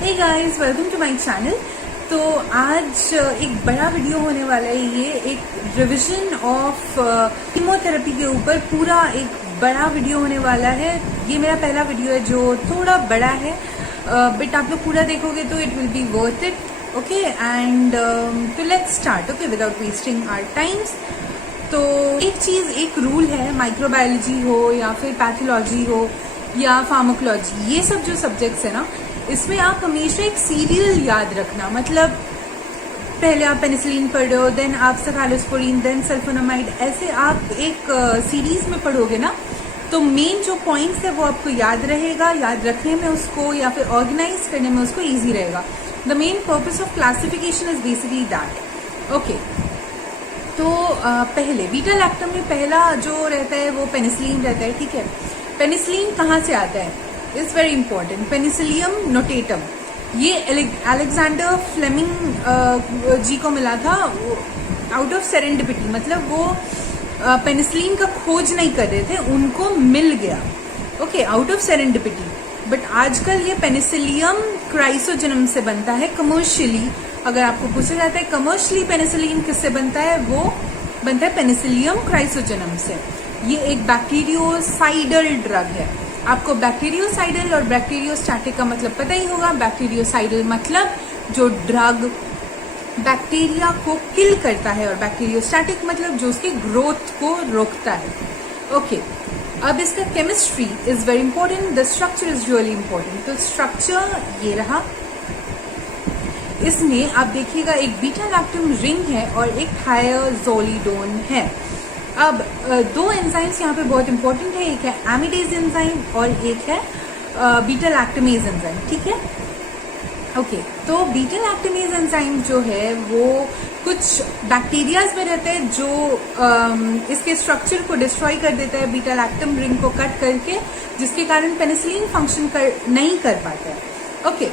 Hey guys, welcome to my channel. तो आज एक बड़ा वीडियो होने वाला है। ये एक रिवीजन ऑफ कीमोथेरेपी के ऊपर पूरा एक बड़ा वीडियो होने वाला है। ये मेरा पहला वीडियो है जो थोड़ा बड़ा है, बट आप लोग पूरा देखोगे तो it will be worth it. Okay, and तो let's start. Okay, without wasting our times. तो एक चीज, एक रूल है, माइक्रोबायोलॉजी हो या फिर पैथोलॉजी हो या फार्माकोलॉजी, ये सब जो सब्जेक्ट्स है ना, इसमें आप हमेशा एक सीरियल याद रखना। मतलब पहले आप पेनिसिलिन पढ़ रहे हो, देन आप सेफालोस्पोरिन, देन सल्फोनामाइड, ऐसे आप एक सीरीज में पढ़ोगे ना, तो मेन जो पॉइंट्स है वो आपको याद रहेगा। याद रखने में उसको या फिर ऑर्गेनाइज करने में उसको इजी रहेगा। The main purpose of classification is basically that. Okay, तो पहले बीटा लैक्टम में पहला जो रहता है वो पेनिसिलिन रहता है। ठीक है, पेनिसिलिन कहाँ से आता है? Is very important. Penicillium notatum, ये अलेक्जेंडर फ्लेमिंग जी को मिला था आउट ऑफ सेरेंडिपिटी। मतलब वो पेनिसिलिन का खोज नहीं कर रहे थे, उनको मिल गया। Okay, out of serendipity. But आजकल ये पेनिसिलियम क्राइसोजेनम से बनता है कमर्शियली। अगर आपको पूछा जाता है कमर्शियली पेनिसिलिन किससे बनता है, वो बनता है पेनिसिलियम क्राइसोजेनम से। ये एक बैक्टीरियोसाइडल ड्रग है। आपको बैक्टीरियोसाइडल और बैक्टीरियोस्टैटिक का मतलब पता ही होगा। बैक्टीरियोसाइडल मतलब जो ड्रग बैक्टीरिया को किल करता है, और बैक्टीरियोस्टैटिक मतलब जो उसकी ग्रोथ को रोकता है। ओके, अब इसका chemistry is very important, the structure is really important. तो स्ट्रक्चर ये रहा। इसमें आप देखिएगा एक बीटा लैक्टम रिंग है और एक थायोजोलिडोन है। अब दो एंजाइम्स यहाँ पे बहुत इंपॉर्टेंट है, एक है एमिडेज एंजाइम और एक है बीटा लैक्टमेज एंजाइम। ठीक है, ओके, तो बीटा लैक्टमेज एंजाइम जो है वो कुछ बैक्टीरियाज में रहता है जो इसके स्ट्रक्चर को डिस्ट्रॉय कर देता है, बीटा लैक्टम रिंग को कट करके, जिसके कारण पेनिसिलिन फंक्शन नहीं कर पाता है। ओके,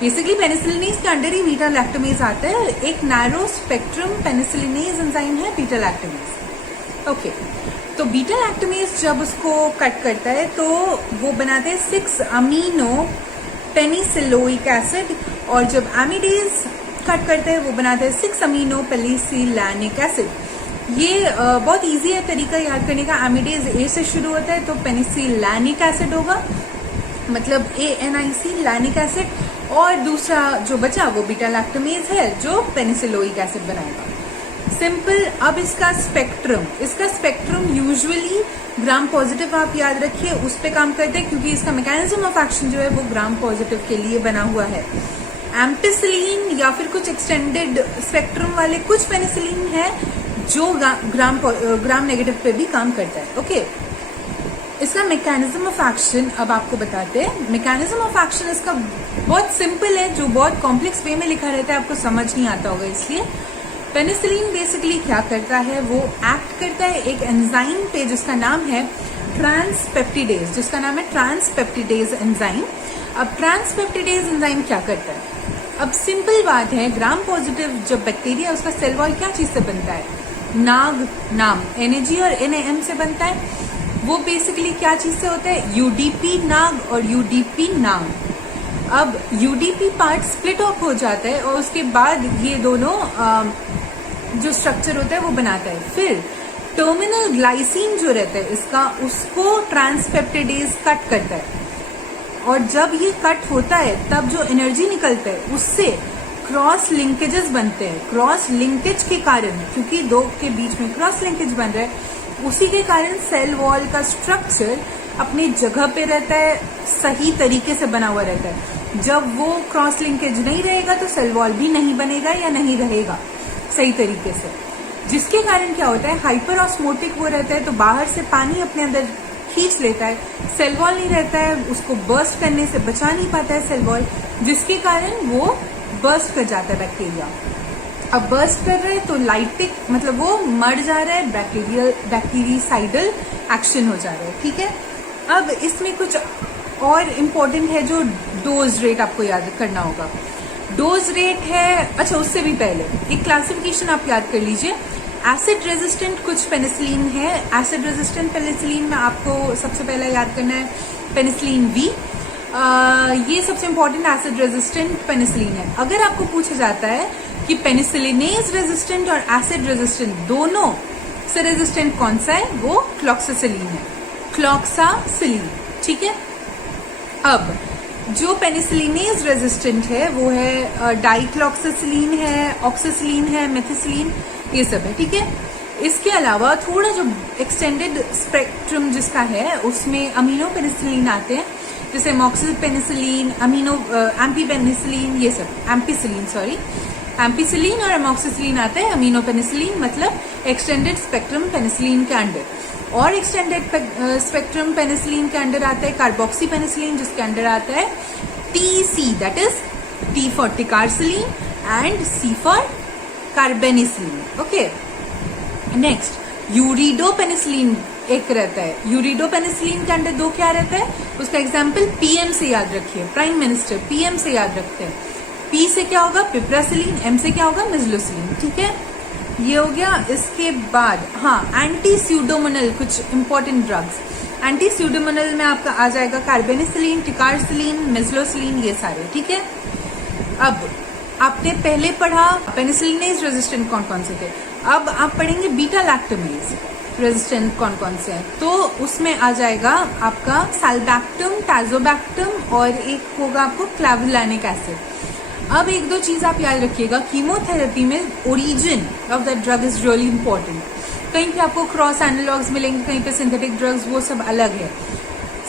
बेसिकली पेनिसिलिनेज के अंडर ही बीटा लैक्टमेज आता है। एक नैरो स्पेक्ट्रम पेनिसिलिनेज एंजाइम है बीटा लैक्टमेज। ओके, तो बीटा लैक्टमेज जब उसको कट करता है तो वो बनाते हैं 6 अमीनो पेनिसिलोइक एसिड, और जब एमिडेज कट करता है वो बनाता है 6 अमीनो पेनिसिलैनिक एसिड। ये बहुत इजी है तरीका याद करने का। एमिडेज ए से शुरू होता है तो पेनिसिलैनिक एसिड होगा, मतलब ANIC लैनिक एसिड, और दूसरा जो बचा वो बीटा लैक्टमेज है जो पेनिसिलोइक एसिड बनाएगा। सिंपल। अब इसका स्पेक्ट्रम यूजुअली ग्राम पॉजिटिव आप याद रखिए, उस पे काम करते हैं, क्योंकि इसका मैकेनिज्म ऑफ एक्शन जो है वो ग्राम पॉजिटिव के लिए बना हुआ है। एम्पिसिलिन या फिर कुछ एक्सटेंडेड स्पेक्ट्रम वाले कुछ पेनिसिलिन है जो ग्राम नेगेटिव पे भी काम करता है। ओके, इसका मैकेनिज्म ऑफ एक्शन अब आपको बताते हैं। मैकेनिज्म ऑफ एक्शन इसका बहुत सिंपल है, जो बहुत कॉम्प्लेक्स वे में लिखा रहता है आपको समझ नहीं आता होगा। इसलिए पेनिसिलिन बेसिकली क्या करता है, वो एक्ट करता है एक एंजाइम पे जिसका नाम है ट्रांसपेप्टिडेज, एंजाइम। अब ट्रांसपेप्टिडेज एंजाइम क्या करता है? अब सिंपल बात है, ग्राम पॉजिटिव जब बैक्टीरिया, उसका सेल वॉल क्या चीज से बनता है? नाम NAG और NAM से बनता है। वो बेसिकली क्या चीज से होता है? UDP नाग और UDP नाम। अब UDP पार्ट स्प्लिट ऑफ हो जाता है और उसके बाद ये दोनों जो स्ट्रक्चर होता है वो बनाता है। फिर टर्मिनल ग्लाइसिन जो रहता है इसका, उसको ट्रांसपेप्टिडेज कट करता है, और जब ये कट होता है तब जो एनर्जी निकलता है उससे क्रॉस लिंकेजेस बनते हैं। क्रॉस लिंकेज के कारण, क्योंकि दो के बीच में क्रॉस लिंकेज बन रहा है, उसी के कारण सेल वॉल का स्ट्रक्चर अपनी जगह पे रहता है, सही तरीके से बना हुआ रहता है। जब वो क्रॉस लिंकेज नहीं रहेगा तो सेल वॉल भी नहीं बनेगा या नहीं रहेगा सही तरीके से, जिसके कारण क्या होता है, हाइपर ऑस्मोटिक वो रहता है, तो बाहर से पानी अपने अंदर खींच लेता है, सेल वॉल नहीं रहता है, उसको बर्स्ट करने से बचा नहीं पाता है सेल वॉल, जिसके कारण वो बर्स्ट कर जाता है बैक्टीरिया। अब बर्स्ट कर रहे हैं तो लाइटिक मतलब वो मर जा रहा है, बैक्टीरियोसाइडल एक्शन हो जा रहा है। ठीक है, अब इसमें कुछ और इम्पोर्टेंट है जो डोज रेट आपको याद करना होगा। डोज रेट है, अच्छा उससे भी पहले एक क्लासिफिकेशन आप याद कर लीजिए। एसिड रेजिस्टेंट कुछ पेनिसिलिन है। एसिड रेजिस्टेंट पेनिसिलिन में आपको सबसे पहले याद करना है पेनिसिलिन V, ये सबसे इम्पोर्टेंट एसिड रेजिस्टेंट पेनिसिलिन है। अगर आपको पूछा जाता है कि पेनिसिलिनेज रेजिस्टेंट और एसिड रेजिस्टेंट दोनों से रेजिस्टेंट कौन सा है, वो क्लॉक्सासिलिन है, क्लॉक्सासिलिन। ठीक है, अब जो पेनिसिलिनेज रेजिस्टेंट है वो है डाइक्लॉक्सासिलिन है, ऑक्सासिलिन है, मेथिसिलिन, ये सब है। ठीक है, इसके अलावा थोड़ा जो एक्सटेंडेड स्पेक्ट्रम जिसका है उसमें अमीनो पेनिसिलिन आते हैं, जैसे मॉक्सिल पेनिसिलिन, एम्पी पेनिसिलिन, ये सब, एम्पीसिलिन सॉरी, एम्पीसिलिन और एमॉक्सिसिलिन आता है। अमीनो पेनिसिलिन मतलब एक्सटेंडेड स्पेक्ट्रम पेनिसिलिन के अंडर, और एक्सटेंडेड स्पेक्ट्रम पेनिसिलिन के अंडर आता है कार्बोक्सी पेनिसिलिन, जिसके अंडर आता है TC, that is T for ticarcillin and C for carbenicillin. Okay, next ureidopenicillin एक रहता है। यूरिडोपेनिसिलिन के अंडर दो क्या रहता है, उसका एग्जाम्पल PM से याद रखिए, प्राइम मिनिस्टर PM से याद रखते हैं। P से क्या होगा, पिप्रासिलिन, M से क्या होगा, मिजलोसिलिन। ठीक है, ये हो गया। इसके बाद हाँ, एंटी स्यूडोमोनल कुछ इंपॉर्टेंट ड्रग्स। एंटी स्यूडोमोनल में आपका आ जाएगा कार्बेनिसिलिन, टिकारसिलिन, मिजलोसिलिन, ये सारे। ठीक है, अब आपने पहले पढ़ा पेनिसिलिनेज रेजिस्टेंट कौन कौन से थे, अब आप पढ़ेंगे बीटा लैक्टोमेज रेजिस्टेंट कौन कौन से हैं। तो उसमें आ जाएगा आपका सल्बैक्टम, टाजोबैक्टम और एक होगा आपको क्लाविलानिक एसिड। अब एक दो चीज आप याद रखिएगा, कीमोथेरेपी में origin of the drug is really important. कहीं पे आपको क्रॉस एनालॉग्स मिलेंगे, कहीं पे सिंथेटिक ड्रग्स, वो सब अलग है।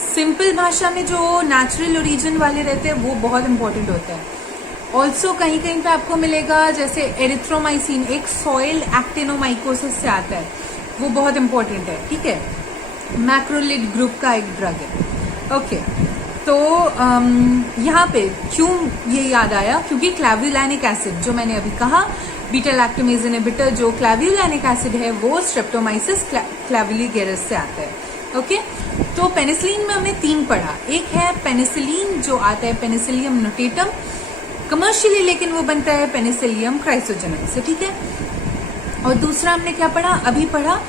सिंपल भाषा में जो नेचुरल ओरिजिन वाले रहते हैं वो बहुत इंपॉर्टेंट होता है। ऑल्सो कहीं कहीं पे आपको मिलेगा जैसे एरिथ्रोमाइसिन, एक सॉइल एक्टिनोमाइकोसिस से आता है, वो बहुत इंपॉर्टेंट है। ठीक है, मैक्रोलिड ग्रुप का एक ड्रग है। ओके, तो यहाँ पे क्यों ये याद आया, क्योंकि क्लाविलानिक एसिड जो मैंने अभी कहा, बीटा लैक्टोमेज इनहिबिटर जो क्लाविलानिक एसिड है वो स्ट्रेप्टोमाइसिस क्लाविलिगेरस से आता है। ओके, तो पेनिसिलिन में हमने 3 पढ़ा। एक है पेनिसिलिन जो आता है पेनिसिलियम नोटेटम, कमर्शियली लेकिन वो बनता है पेनिसिलियम क्राइसोजेनम से। ठीक है, और दूसरा हमने क्या पढ़ा, अभी पढ़ा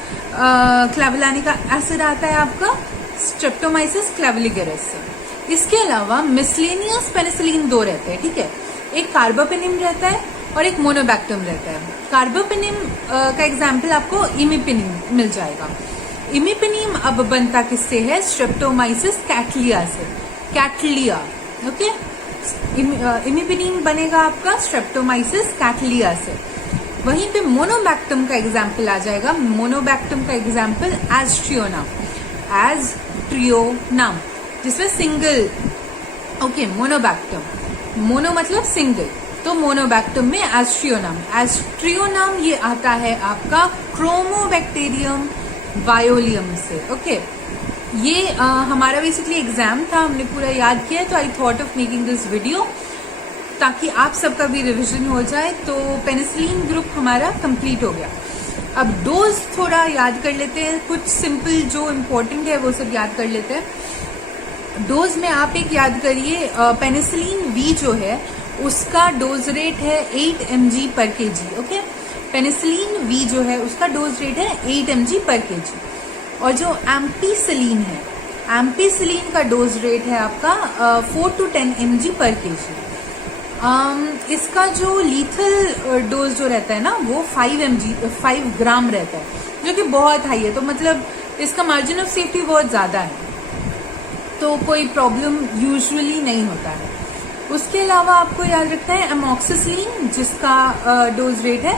क्लाविलानिक एसिड आता है आपका स्ट्रेप्टोमाइसिस क्लाविलिगेरस से। इसके अलावा मिसलेनियस पेनिसिलिन 2 रहते हैं। ठीक है, एक कार्बापेनिम रहता है और एक मोनोबैक्टम रहता है। कार्बापेनिम का एग्जाम्पल आपको इमिपेनिम मिल जाएगा। इमिपेनिम अब बनता किससे है, स्ट्रेप्टोमाइसिस कैटलिया से, कैटलिया। ओके, इमिपेनिम बनेगा आपका स्ट्रेप्टोमाइसिस कैटलिया से। वहीं पे मोनोबैक्टम का एग्जाम्पल आ जाएगा, मोनोबैक्टम का एग्जाम्पल एस्ट्रियोनाम, एस्ट्रियोनाम जिसमें सिंगल। ओके, मोनोबैक्टम, मोनो मतलब सिंगल, तो मोनोबैक्टम में एस्ट्रियोनाम। एस्ट्रियोनाम ये आता है आपका क्रोमोबैक्टीरियम वायोलियम से। ओके, ये हमारा बेसिकली एग्जाम था, हमने पूरा याद किया, तो I thought of making this video ताकि आप सबका भी रिविजन हो जाए। तो पेनिसिलिन ग्रुप हमारा कंप्लीट हो गया। अब डोज थोड़ा याद कर लेते हैं, कुछ सिंपल जो इम्पोर्टेंट है वो सब याद कर लेते हैं। डोज में आप एक याद करिए, पेनिसिलिन V जो है उसका डोज रेट है 8 mg पर kg। ओके, पेनिसिलिन V जो है उसका डोज रेट है 8 mg पर kg। और जो एम्पीसिलिन है, एम्पीसिलिन का डोज रेट है आपका 4 to 10 mg पर kg। इसका जो लीथल डोज जो रहता है ना वो 5 ग्राम रहता है, जो कि बहुत हाई है। तो मतलब इसका मार्जिन ऑफ सेफ्टी बहुत ज़्यादा है, तो कोई प्रॉब्लम यूजुअली नहीं होता है। उसके अलावा आपको याद रखना है एमॉक्सिसिलिन जिसका डोज रेट है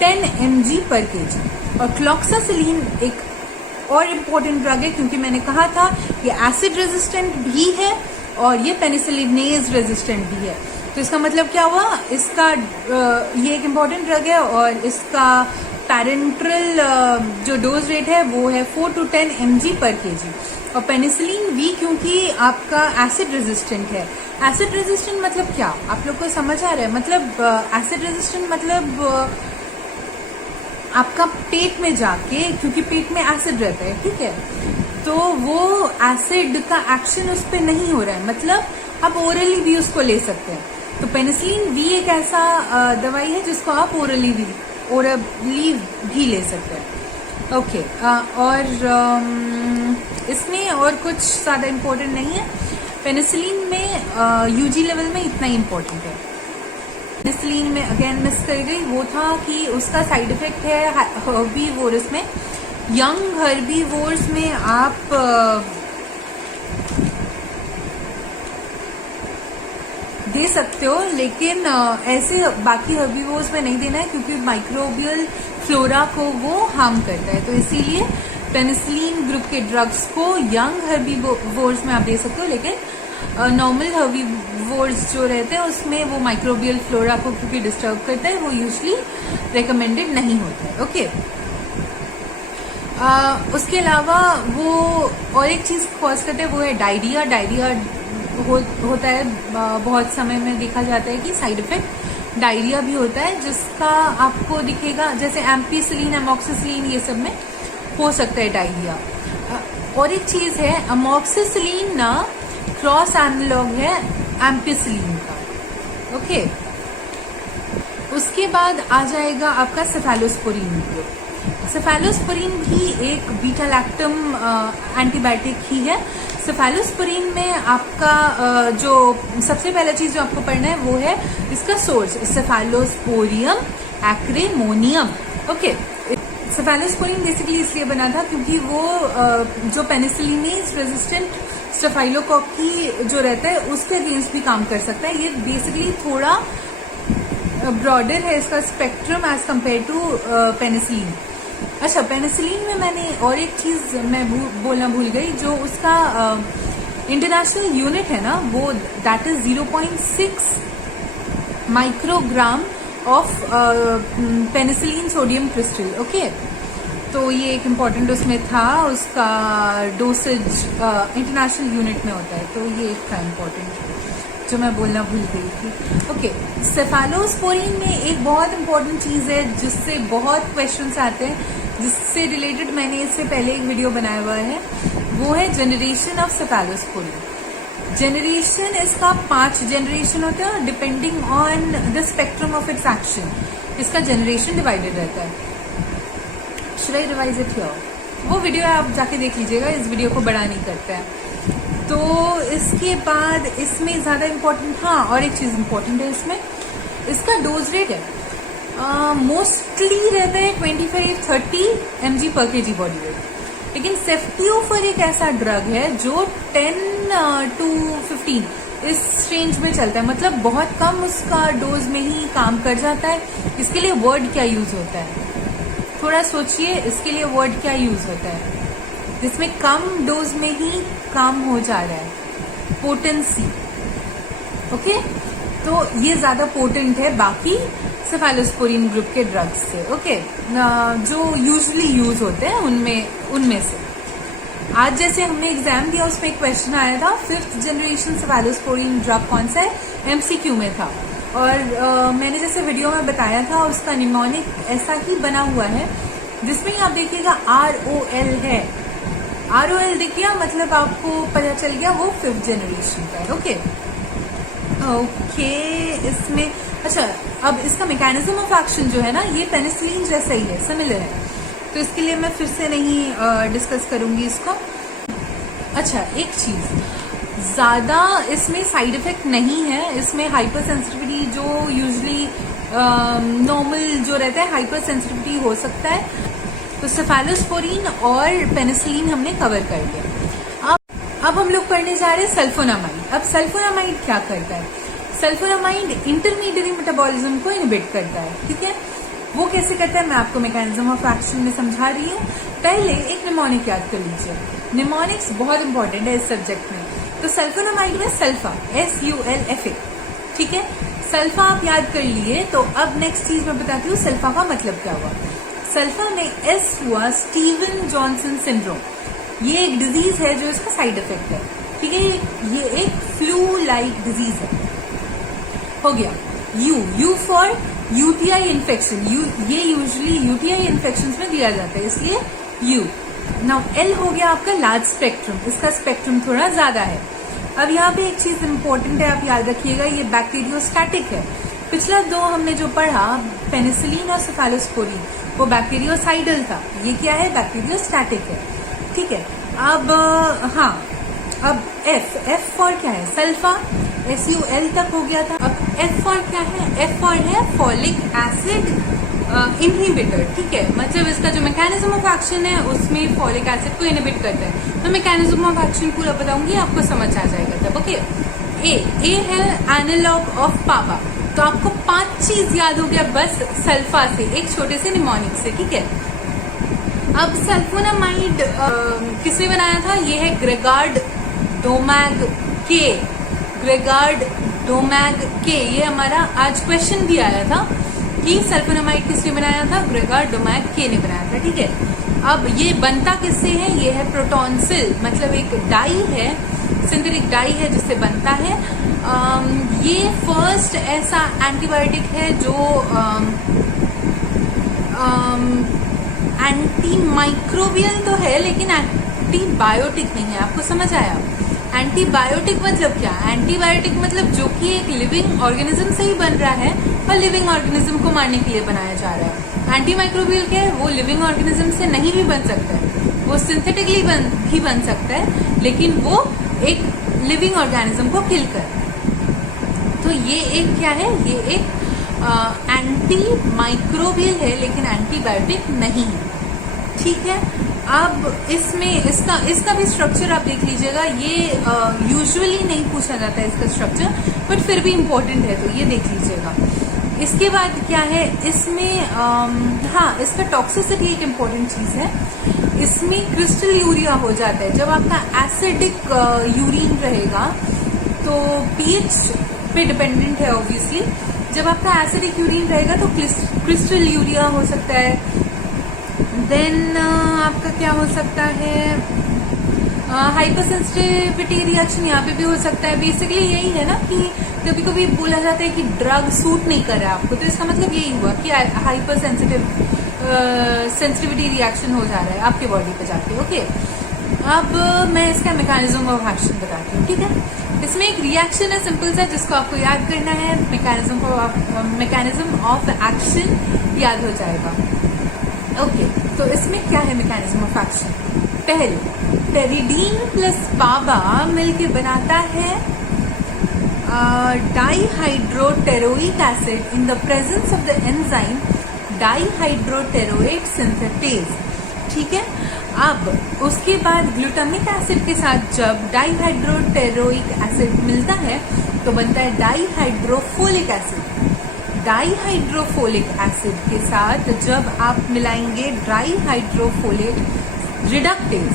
10 mg पर kg। और क्लॉक्सासिलिन एक और इम्पोर्टेंट ड्रग है, क्योंकि मैंने कहा था ये एसिड रेजिस्टेंट भी है और ये पेनिसिलिनेज रेजिस्टेंट भी है। तो इसका मतलब क्या हुआ, इसका ये एक इम्पॉर्टेंट ड्रग है और इसका पैरेंट्रल जो डोज रेट है वो है 4 to 10 mg पर kg। और पेनिसिलिन V क्योंकि आपका एसिड रेजिस्टेंट है। एसिड रेजिस्टेंट मतलब क्या, आप लोग को समझ आ रहा है? मतलब एसिड रेजिस्टेंट मतलब आपका पेट में जाके, क्योंकि पेट में एसिड रहता है, ठीक है, तो वो एसिड का एक्शन उस पर नहीं हो रहा है, मतलब आप ओरली भी उसको ले सकते हैं। तो पेनिसिलिन V एक ऐसा दवाई है जिसको आप ओरली भी ले सकते हैं। ओके, और इसमें और कुछ ज़्यादा इम्पोर्टेंट नहीं है। पेनिसिलिन में यूजी लेवल में इतना ही इम्पोर्टेंट है। पेनिसिलिन में अगेन मिस कर गई, वो था कि उसका साइड इफेक्ट है हर्बीवोरस में। यंग हर्बीवोर्स में आप दे सकते हो, लेकिन ऐसे बाकी हर्बीवोर्स में नहीं देना है क्योंकि माइक्रोबियल फ्लोरा को वो हार्म करता है। तो इसीलिए पेनिसिलिन ग्रुप के ड्रग्स को यंग हर्बीवोर्स में आप दे सकते हो, लेकिन नॉर्मल हर्बीवोर्स जो रहते हैं उसमें वो माइक्रोबियल फ्लोरा को क्योंकि डिस्टर्ब करता है, वो यूजली रिकमेंडेड नहीं होता है। ओके, उसके अलावा वो और एक चीज कॉज करते हैं, वो है डायरिया। डायरिया होता है, बहुत समय में देखा जाता है कि साइड इफेक्ट डायरिया भी होता है, जिसका आपको दिखेगा जैसे एम्पीसिलिन, अमोक्सिसिलिन, ये सब में हो सकता है डायरिया। और एक चीज है, अमोक्सिसिलिन ना क्रॉस एनालॉग है एम्पीसिलिन का। ओके, उसके बाद आ जाएगा आपका सेफेलोस्पोरिन ग्रुप। सेफेलोस्पोरिन भी एक बीटा लैक्टम एंटीबायोटिक ही है। सेफेलोस्पोरिन में आपका जो सबसे पहला चीज जो आपको पढ़ना है वो है इसका सोर्स, सेफेलोस्पोरियम एक्रेमोनियम। ओके, सेफेलोस्पोरिन बेसिकली इसलिए बना था क्योंकि वो जो पेनिसिलिनेज रेजिस्टेंट स्टेफाइलोकोकी जो रहता है उसके अगेंस्ट भी काम कर सकता है। ये बेसिकली थोड़ा ब्रॉडर है इसका spectrum as compare to penicillin. अच्छा, पेनिसिलिन में मैंने और एक चीज मैं बोलना भूल गई, जो उसका इंटरनेशनल यूनिट है ना, वो that is 0.6 microgram of penicillin sodium crystal. Okay, तो ये एक इम्पॉर्टेंट उसमें था, उसका डोसेज इंटरनेशनल यूनिट में होता है, तो ये एक था इम्पॉर्टेंट जो मैं बोलना भूल गई थी। ओके, सेफेलोस्पोरिन में एक बहुत इंपॉर्टेंट चीज है जिससे बहुत क्वेश्चंस आते हैं, जिससे रिलेटेड मैंने इससे पहले एक वीडियो बनाया हुआ है, वो है जनरेशन ऑफ सेफेलोस्पोरिन। जनरेशन इसका 5 जनरेशन होता है, depending on the spectrum of its action इसका जनरेशन डिवाइडेड रहता है। Should I revise it here? वो वीडियो आप जाके देख लीजिएगा, इस वीडियो को बड़ा नहीं करता है। तो इसके बाद इसमें ज्यादा इम्पोर्टेंट, हाँ और एक चीज इम्पोर्टेंट है इसमें, इसका डोज रेट है मोस्टली रहता है 25-30 mg पर kg बॉडी वेट। लेकिन सेफ्टियोफर एक ऐसा ड्रग है जो 10 to 15 इस रेंज में चलता है, मतलब बहुत कम उसका डोज में ही काम कर जाता है। इसके लिए वर्ड क्या यूज होता है, थोड़ा सोचिए, इसके लिए वर्ड क्या यूज होता है जिसमें कम डोज में ही काम हो जा रहा है? पोटेंसी। ओके, तो ये ज्यादा पोटेंट है बाकी सेफेलोस्पोरिन ग्रुप के ड्रग्स से। ओके, जो यूजुअली यूज होते हैं उनमें से आज जैसे हमने एग्जाम दिया उसमें एक क्वेश्चन आया था, 5th जनरेशन सेफेलोस्पोरिन ड्रग कौन सा है, एमसीक्यू में था। और मैंने जैसे वीडियो में बताया था उसका निमोनिक ऐसा ही बना हुआ है जिसमें आप देखिएगा ROL है। ROL दिख गया मतलब आपको पता चल गया वो 5th जनरेशन का है। ओके, इसमें अच्छा, अब इसका मैकेनिज्म ऑफ एक्शन जो है ना, ये पेनिसिलिन जैसा ही है, सिमिलर है, तो इसके लिए मैं फिर से नहीं डिस्कस करूंगी इसको। अच्छा, एक चीज, ज्यादा इसमें साइड इफेक्ट नहीं है, इसमें हाइपर सेंसिटिविटी जो यूजुअली नॉर्मल जो रहता है हाइपर सेंसिटिविटी हो सकता है। तो सेफेलोस्पोरिन और पेनिसिलिन हमने कवर कर दिया। अब हम लोग पढ़ने जा रहे हैं सल्फोनामाइड। अब सल्फोनामाइड क्या करता है? सल्फोनामाइड इंटरमीडिएट मेटाबॉलिज्म को इनहिबिट करता है। ठीक है, वो कैसे करता है मैं आपको मैकेनिज्म ऑफ एक्शन में समझा रही हूँ। पहले एक निमोनिक याद कर लीजिए, निमोनिक्स बहुत इंपॉर्टेंट है इस सब्जेक्ट में। तो सल्फोनामाइड में सल्फा, SULFA, ठीक है, सल्फा आप याद कर लिए। तो अब नेक्स्ट चीज मैं बताती हूँ सल्फा का मतलब क्या हुआ। सल्फा में S हुआ स्टीवन जॉनसन सिंड्रोम, ये एक डिजीज है जो इसका साइड इफेक्ट है। ठीक है, ये एक फ्लू लाइक डिजीज है। हो गया U फॉर UTI इन्फेक्शन, ये यूजुअली UTI इन्फेक्शन में दिया जाता है इसलिए U। नाउ L हो गया आपका लार्ज स्पेक्ट्रम, इसका स्पेक्ट्रम थोड़ा ज्यादा है। अब यहाँ पे एक चीज इंपॉर्टेंट है, आप याद रखिएगा, ये बैक्टीरियोस्टैटिक है। पिछला दो हमने जो पढ़ा पेनिसिलिन और सेफेलोस्पोरिन वो बैक्टीरियोसाइडल था, ये क्या है, बैक्टीरियोस्टैटिक है। ठीक है, अब हाँ, अब F फॉर क्या है? सल्फा, SUL तक हो गया था। अब F फॉर क्या है? F फॉर है फॉलिक एसिड इनहिबिटर, ठीक है। मतलब इसका जो मैकेनिज्म ऑफ एक्शन है उसमें फॉलिक एसिड को इनहिबिट करता है। तो मैकेनिज्म ऑफ एक्शन पूरा बताऊंगी, आपको समझ आ जाएगा तब। ओके, ए है एनालॉग ऑफ पापा। तो आपको 5 चीज याद हो गया बस सल्फा से, एक छोटे से निमोनिक से, ठीक है। अब सल्फोनामाइड किसने बनाया था? ये है ग्रेगार्ड डोमैग के। ग्रेगार्ड डोमैग के, ये हमारा आज क्वेश्चन भी आया था कि सल्फोनामाइड किसने बनाया था? ग्रेगार्ड डोमैग के ने बनाया था, ठीक है। अब ये बनता किससे है? ये है प्रोटोनसिल, मतलब एक डाई है, सिंथेटिक डाई है जिससे बनता है। ये फर्स्ट ऐसा एंटीबायोटिक है जो एंटी माइक्रोबियल तो है लेकिन एंटीबायोटिक नहीं है। आपको समझ आया? एंटीबायोटिक मतलब क्या? एंटीबायोटिक मतलब जो कि एक लिविंग ऑर्गेनिज्म से ही बन रहा है और लिविंग ऑर्गेनिज्म को मारने के लिए बनाया जा रहा है। एंटी माइक्रोबियल क्या है? वो लिविंग ऑर्गेनिज्म से नहीं भी बन सकता है, वो सिंथेटिकली भी बन सकता है, लेकिन वो एक लिविंग ऑर्गेनिज्म को किल कर। तो ये एक क्या है? ये एक एंटी माइक्रोबियल है लेकिन एंटीबायोटिक नहीं है, ठीक है। अब इसमें इसका भी स्ट्रक्चर आप देख लीजिएगा। ये यूजुअली नहीं पूछा जाता है इसका स्ट्रक्चर, बट फिर भी इम्पोर्टेंट है तो ये देख लीजिएगा। इसके बाद क्या है इसमें? हाँ, इसका टॉक्सिसिटी एक इम्पोर्टेंट चीज है। इसमें क्रिस्टल यूरिया हो जाता है। जब आपका एसिडिक यूरिन रहेगा तो पीएच पे डिपेंडेंट है ऑब्वियसली। जब आपका एसिडिक यूरिन रहेगा तो क्रिस्टल यूरिया हो सकता है। देन आपका क्या हो सकता है? हाइपर सेंसिटिविटी रिएक्शन यहाँ पे भी हो सकता है। बेसिकली यही है ना कि कभी कभी बोला जाता है कि ड्रग सूट नहीं कर रहा है आपको, तो इसका मतलब यही हुआ कि हाइपर सेंसिटिविटी रिएक्शन हो जा रहा है आपके बॉडी पे जाके। ओके, अब मैं इसका मैकेनिज्म ऑफ एक्शन बताती हूँ, ठीक है। इसमें एक रिएक्शन है सिंपल सा जिसको आपको याद करना है। मैकेनिज्म ऑफ एक्शन याद हो जाएगा। ओके, तो इसमें क्या है मैकेनिज्म ऑफ एक्शन? पहले टेरिडीन प्लस पाबा मिलके बनाता है dihydropteroic acid in the presence of the enzyme dihydropteroate synthetase, ठीक है। अब उसके बाद ग्लूटामिक एसिड के साथ जब डाईहाइड्रोटेरोइक एसिड मिलता है तो बनता है डाईहाइड्रोफोलिक एसिड। डाईहाइड्रोफोलिक एसिड के साथ जब आप मिलाएंगे डाईहाइड्रोफोलेट रिडक्टेज,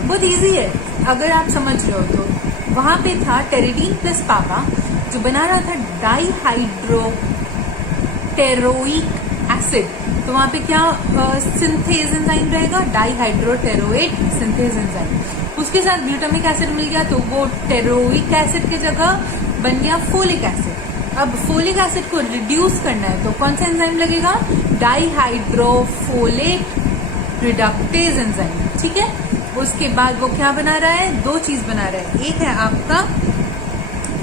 बहुत इजी है अगर आप समझ रहे हो तो। वहां पे था टेरिडीन प्लस पापा जो बना रहा था डाईहाइड्रोटेरोइक एसिड, तो वहां पे क्या सिंथेज एंजाइम रहेगा? डाईहाइड्रोटेरोएट सिंथेज एंजाइम। उसके साथ ग्लूटामिक एसिड मिल गया तो वो टेरोइक एसिड की जगह बन गया फोलिक एसिड। अब फोलिक एसिड को रिड्यूस करना है तो कौन सा एंजाइम लगेगा? डाईहाइड्रोफोलेट रिडक्टेज एंजाइम, ठीक है। उसके बाद वो क्या बना रहा है? 2 चीज बना रहा है। एक है आपका,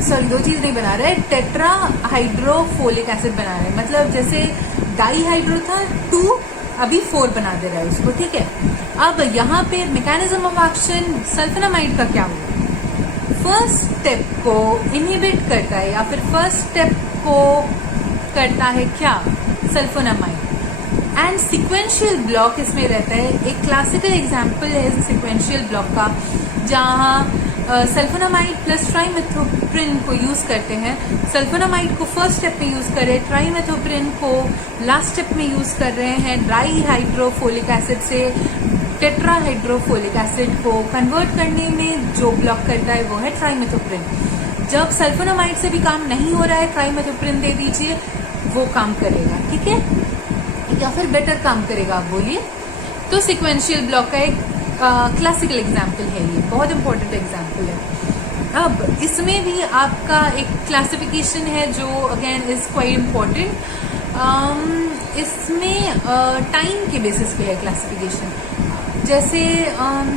सॉरी 2 चीज नहीं बना रहा है, टेट्रा हाइड्रोफोलिक एसिड बना रहा है। मतलब जैसे डाईहाइड्रो था 2, अभी 4 बना दे रहा है उसको, ठीक है। अब यहाँ पे मैकेनिज्म ऑफ एक्शन सल्फोनामाइड का क्या होगा? फर्स्ट स्टेप को इनहिबिट करता है या फिर फर्स्ट स्टेप को करता है क्या? सल्फोनामाइड। एंड सिक्वेंशियल ब्लॉक इसमें रहता है। एक क्लासिकल एग्जांपल है सिक्वेंशियल ब्लॉक का, जहां सल्फोनामाइड प्लस ट्राइमेथोप्रिन को यूज करते हैं। सल्फोनामाइड को फर्स्ट स्टेप में यूज कर रहे हैं, ट्राइमेथोप्रिन को लास्ट स्टेप में यूज कर रहे हैं। डाईहाइड्रोफोलिक एसिड से टेट्राहाइड्रोफोलिक एसिड को कन्वर्ट करने में जो ब्लॉक करता है वो है ट्राइमेथोप्रिन। जब सल्फोनामाइड से भी काम नहीं हो रहा है, ट्राइमेथोप्रिन दे दीजिए, वो काम करेगा, ठीक है, या फिर बेटर काम करेगा, आप बोलिए। तो सिक्वेंशियल ब्लॉक का एक क्लासिकल एग्जाम्पल है, ये बहुत इंपॉर्टेंट एग्जाम्पल है। अब इसमें भी आपका एक क्लासिफिकेशन है जो अगेन इज क्वाइट इम्पोर्टेंट। इसमें टाइम के बेसिस पे है क्लासिफिकेशन। जैसे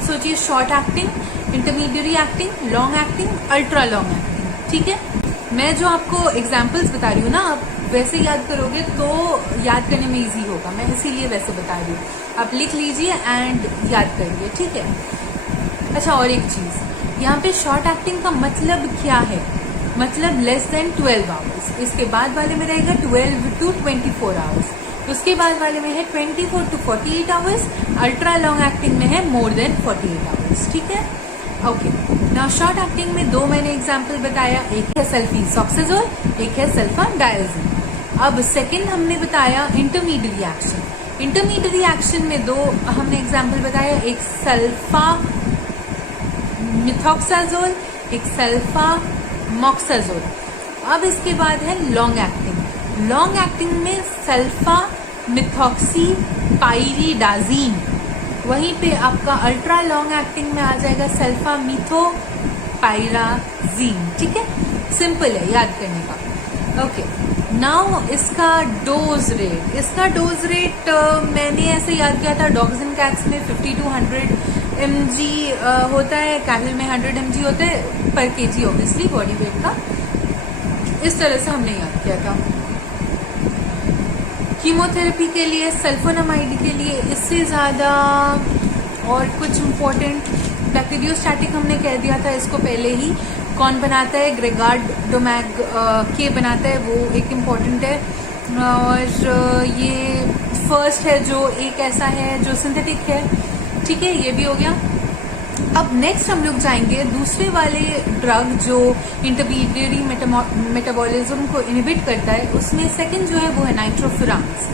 सोचिए short acting, intermediate acting, long acting, ultra long acting, ठीक है। मैं जो आपको एग्जाम्पल्स बता रही हूँ ना, आप वैसे याद करोगे तो याद करने में इजी होगा, मैं इसीलिए वैसे बता रही हूँ। आप लिख लीजिए एंड याद करिए, ठीक है। अच्छा, और एक चीज, यहाँ पे शॉर्ट एक्टिंग का मतलब क्या है, मतलब लेस देन 12 आवर्स। इसके बाद वाले में रहेगा 12 to 24 आवर्स। उसके बाद वाले में है 24 to 48 hours. Ultra long acting में है मोर देन 48 आवर्स। ठीक है, ओके। नाउ शॉर्ट एक्टिंग में दो मैंने एग्जाम्पल बताया, एक है सल्फीसॉक्साजोल, एक है सल्फाडायज़ीन। अब सेकंड हमने बताया इंटरमीडिएट एक्शन। इंटरमीडिएट एक्शन में दो हमने एग्जाम्पल बताया, एक सल्फा मिथॉक्साजोल, एक सल्फा मॉक्साजोल। अब इसके बाद है लॉन्ग एक्टिंग। लॉन्ग एक्टिंग में सल्फा मिथॉक्सी पाइरिडाजीन। वहीं पे आपका अल्ट्रा लॉन्ग एक्टिंग में आ जाएगा सल्फा मिथो पाइराजीन। ठीक है, सिंपल है याद करने का। ओके, नाउ इसका डोज रेट। इसका डोज रेट मैंने ऐसे याद किया था, डॉग्स एंड कैट्स में 50 to 100 mg होता है, कैटल में 100 mg होता है पर केजी ऑब्वियसली बॉडी वेट का। इस तरह से हमने याद किया था। कीमोथेरेपी के लिए, सल्फोनामाइड के लिए इससे ज़्यादा और कुछ इम्पोर्टेंट, बैक्टीरियोस्टैटिक हमने कह दिया था इसको पहले ही। कौन बनाता है? ग्रेगार्ड डोमैग के बनाता है, वो एक इम्पॉर्टेंट है। और ये फर्स्ट है जो एक ऐसा है जो सिंथेटिक है। ठीक है, ये भी हो गया। अब नेक्स्ट हम लोग जाएंगे दूसरे वाले ड्रग जो इंटरमीडिएरी मेटाबॉलिज्म को इनहिबिट करता है। उसमें सेकंड जो है वो है नाइट्रोफुरांस।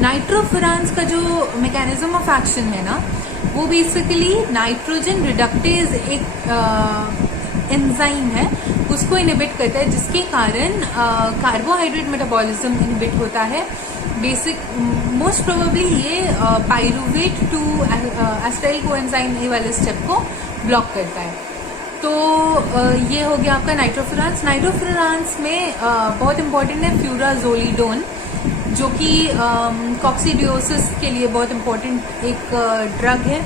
नाइट्रोफुरांस का जो मैकेनिज्म ऑफ एक्शन है ना, वो बेसिकली नाइट्रोजन रिडक्टेज एक एंजाइम है, उसको इनहिबिट करता है, जिसके कारण कार्बोहाइड्रेट मेटाबॉलिज्म इनहिबिट होता है। बेसिक मोस्ट प्रोबेबली ये pyruvate to acetyl coenzyme A वाले स्टेप को ब्लॉक करता है। तो ये हो गया आपका नाइट्रोफुरांस। नाइट्रोफुरांस में बहुत इंपॉर्टेंट है फ्यूराजोलिडोन, जो कि कॉक्सीडियोसिस के लिए बहुत इंपॉर्टेंट एक ड्रग है।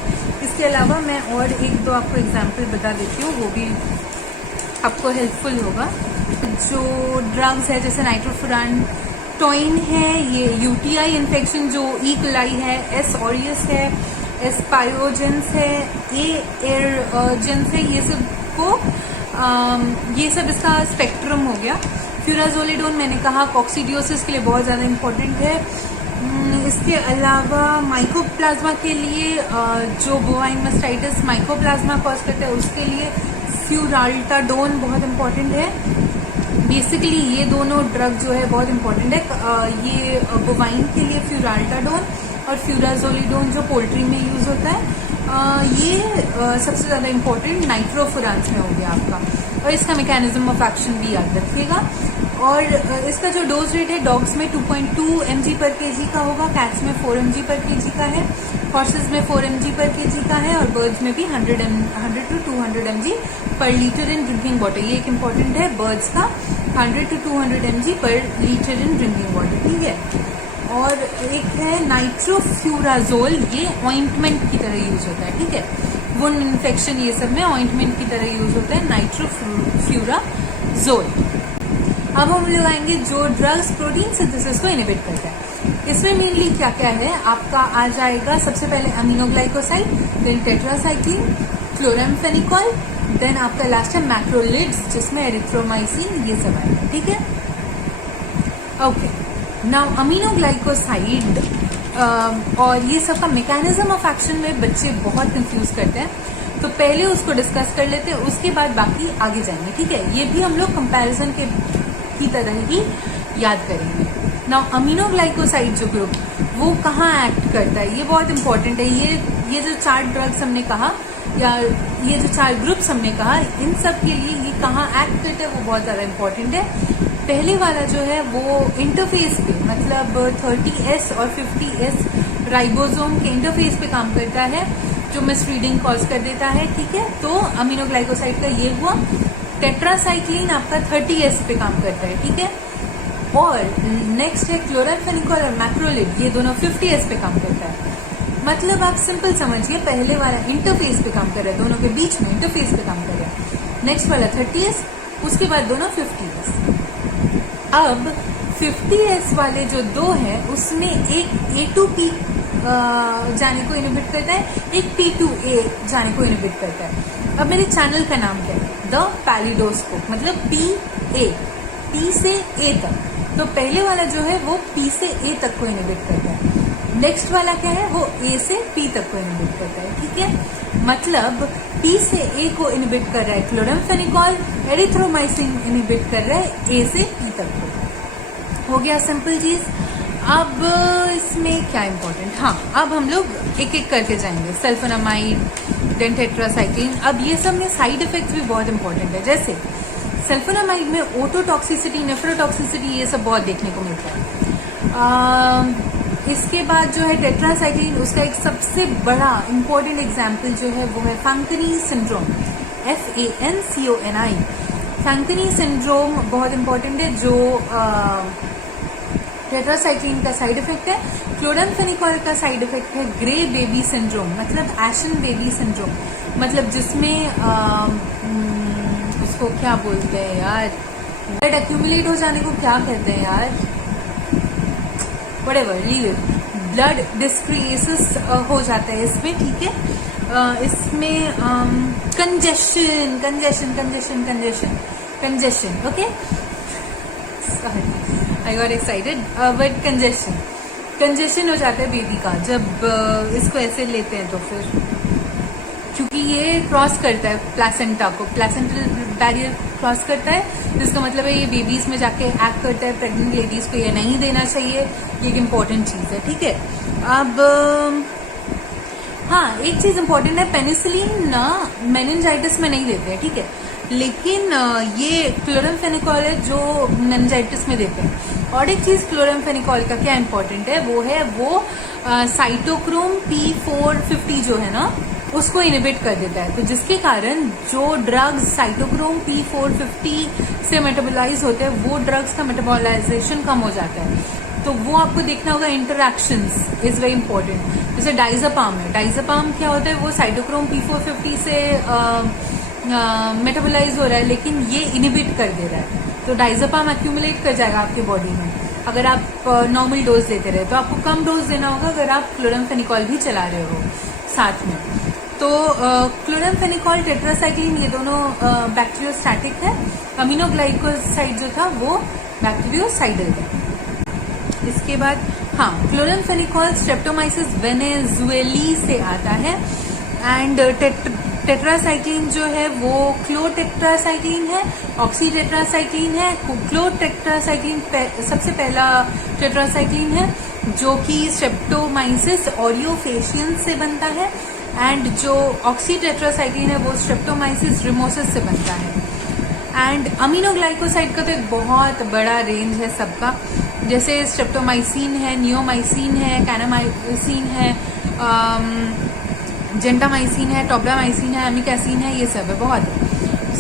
इसके अलावा मैं और एक दो आपको एग्जाम्पल बता देती हूँ, वो भी आपको हेल्पफुल होगा। जो ड्रग्स है जैसे नाइट्रोफुरान टॉइन है, ये यूटीआई इन्फेक्शन जो ई कोलाई है, एस ऑरियस है, एस पायोजेंस है, ए एयरजेंस है, ये सब को ये सब इसका स्पेक्ट्रम हो गया। फ्यूराजोलिडोन मैंने कहा कॉक्सीडियोसिस के लिए बहुत ज़्यादा इम्पोर्टेंट है। इसके अलावा माइकोप्लाज्मा के लिए जो बोवाइन मास्टाइटिस माइकोप्लाज्मा कॉज करता है उसके लिए फ्यूराल्टाडोन बहुत इम्पोर्टेंट है। बेसिकली ये दोनों ड्रग जो है बहुत इंपॉर्टेंट है। ये बोवाइन के लिए फ्यूराल्टाडोन और फ्यूराजोलिडोन जो पोल्ट्री में यूज होता है, ये सबसे ज़्यादा इम्पोर्टेंट नाइट्रोफुरांस में हो गया आपका। और इसका मैकेनिज्म ऑफ एक्शन भी याद रखिएगा। और इसका जो डोज रेट है, डॉग्स में 2.2 mg पर केजी का होगा, कैट्स में 4 mg पर केजी का है, हॉर्सेस में 4 mg पर केजी का है, और बर्ड्स में भी 100 to 200 mg पर लीटर इन ड्रिंकिंग वाटर। ये एक इम्पॉर्टेंट है, बर्ड्स का 100 to 200 mg पर लीटर इन ड्रिंकिंग वाटर। ठीक है, और एक है नाइट्रोफ्यूराजोल, ये ऑइंटमेंट की तरह यूज होता है। ठीक है, वुंड इन्फेक्शन ये सब में ऑइंटमेंट की तरह यूज होता है नाइट्रोफ्यूराजोल। अब हम लोग आएंगे जो ड्रग्स प्रोटीन सिंथेसिस को इनहिबिट करता है। इसमें मेनली क्या क्या है आपका आ जाएगा, सबसे पहले aminoglycoside, then tetracycline, chloramphenicol, then आपका लास्ट है मैक्रोलिड्स जिसमें एरिथ्रोमाइसिन, ये सब आएगा। ठीक है, ओके। नाउ अमीनोग्लाइकोसाइड और ये सब का मैकेनिज्म ऑफ एक्शन में बच्चे बहुत कंफ्यूज करते हैं, तो पहले उसको डिस्कस कर लेते हैं, उसके बाद बाकी आगे जाएंगे। ठीक है, ये भी हम लोग कंपैरिजन की तरह ही याद करेंगे। नाउ अमीनोग्लाइकोसाइड जो ग्रुप वो कहाँ एक्ट करता है, ये बहुत इंपॉर्टेंट है। ये जो 4 ड्रग्स हमने कहा या ये जो 4 ग्रुप्स हमने कहा, इन सब के लिए ये कहाँ एक्ट करते हैं वो बहुत ज़्यादा इंपॉर्टेंट है। पहले वाला जो है वो इंटरफेस पे, मतलब 30S और 50S राइबोसोम के इंटरफेस पे काम करता है, जो मिसरीडिंग कॉज कर देता है। ठीक है, तो अमीनोग्लाइकोसाइड का ये हुआ। टेट्रासाइक्लिन आपका 30S पे काम करता है। ठीक है, और नेक्स्ट है क्लोरामफेनिकॉल और मैक्रोलिड, ये दोनों 50S पे काम करता है। मतलब आप सिंपल समझिए, पहले वाला इंटरफेस पे काम कर रहा है, दोनों के बीच में इंटरफेस पे काम कर रहा है। नेक्स्ट वाला 30S, उसके बाद दोनों 50S। अब 50S वाले जो दो हैं उसमें एक A2P जाने को इनहिबिट करता है, एक P2A जाने को इनहिबिट करता है। अब मेरे चैनल का नाम क्या है? द पैलिडोस्कोप, मतलब टी से ए तक। तो पहले वाला जो है वो P से A तक को इनहिबिट करता है। नेक्स्ट वाला क्या है? वो A से P तक को इनहिबिट करता है, ठीक है। मतलब P से A को इनहिबिट कर रहा है क्लोरामफेनिकॉल, एरिथ्रोमाइसिन इनहिबिट कर रहा है A से P तक को। हो गया सिंपल चीज। अब इसमें क्या इंपॉर्टेंट, हाँ अब हम लोग एक एक करके जाएंगे। Sulfonamide, then tetracycline. अब ये सब में साइड इफेक्ट्स भी बहुत इंपॉर्टेंट है। जैसे सल्फोनामाइड में ओटोटॉक्सिसिटी, नेफ्रोटॉक्सिसिटी, ये सब बहुत देखने को मिलता है। इसके बाद जो है टेट्रासाइक्लिन, उसका एक सबसे बड़ा इंपॉर्टेंट एग्जाम्पल जो है वो है फैंकनी सिंड्रोम, FANCONI। फैंकनी सिंड्रोम बहुत इंपॉर्टेंट है, जो टेट्रासाइक्लिन का साइड इफेक्ट है। क्लोरामफेनिकॉल का साइड इफेक्ट है ग्रे बेबी सिंड्रोम, मतलब एशन बेबी सिंड्रोम, मतलब जिसमें उसको क्या बोलते हैं यार, ब्लड एक्यूमुलेट हो जाने को क्या कहते हैं यार, व्हाटएवर, लीव इट, ब्लड डिस्क्रिएसिस हो जाता है इसमें, ठीक है। इसमें congestion, okay, sorry I got excited, but congestion हो जाता है बेबी का जब इसको ऐसे लेते हैं, तो फिर क्योंकि ये क्रॉस करता है प्लेसेंटा को, प्लेसेंटल बैरियर क्रॉस करता है, जिसका मतलब है ये बेबीज में जाके एक्ट करता है। प्रेग्नेंट लेडीज को ये नहीं देना चाहिए, ये एक इम्पॉर्टेंट चीज है, ठीक है। अब हाँ एक चीज इम्पॉर्टेंट है, पेनिसिलिन ना मेनिंजाइटिस में नहीं देते हैं, ठीक है, लेकिन ये क्लोरामफेनिकॉल है जो मेनिंजाइटिस में देते हैं। और एक चीज क्लोरामफेनिकॉल का क्या इम्पोर्टेंट है, वो है वो साइटोक्रोम P450 जो है ना, उसको इनहिबिट कर देता है। तो जिसके कारण जो ड्रग्स साइटोक्रोम P450 से मेटाबोलाइज होते हैं, वो ड्रग्स का मेटाबोलाइजेशन कम हो जाता है। तो वो आपको देखना होगा, इंटरैक्शंस इज वेरी इंपॉर्टेंट। जैसे डाइजापाम है, डाइजापाम क्या होता है, वो साइटोक्रोम P450 से मेटाबोलाइज हो रहा है, लेकिन ये इनहिबिट कर दे रहा है। तो डाइजापाम एक्यूमुलेट कर जाएगा आपके बॉडी में। अगर आप नॉर्मल डोज देते रहे तो आपको कम डोज देना होगा, अगर आप क्लोरामफेनिकॉल भी चला रहे हो साथ में। तो क्लोरामफेनिकॉल, टेट्रासाइक्लिन, ये दोनों बैक्टीरियोस्टैटिक है। अमीनोग्लाइकोसाइड जो था वो बैक्टीरियोसाइडल है। इसके बाद हाँ, क्लोरामफेनिकॉल स्ट्रेप्टोमाइसिस वेनेजुएली से आता है। एंड टेट्रासाइक्लिन जो है वो क्लोटेट्रासाइक्लिन है, ऑक्सीटेट्रासाइक्लिन है। क्लोटेट्रासाइक्लिन सबसे पहला टेट्रासाइक्लिन है, जो कि स्ट्रेप्टोमाइसिस ऑरियोफेशियंस से बनता है। एंड जो ऑक्सीटेट्रासाइक्लिन है वो स्ट्रेप्टोमाइसिस रिमोसिस से बनता है। एंड अमीनोग्लाइकोसाइड का तो एक बहुत बड़ा रेंज है सबका, जैसे स्ट्रेप्टोमाइसिन है, नियोमाइसिन है, कैनामाइसिन है, जेंटामाइसिन है, टोब्रामाइसिन है, एमिकैसिन है, ये सब है, बहुत है।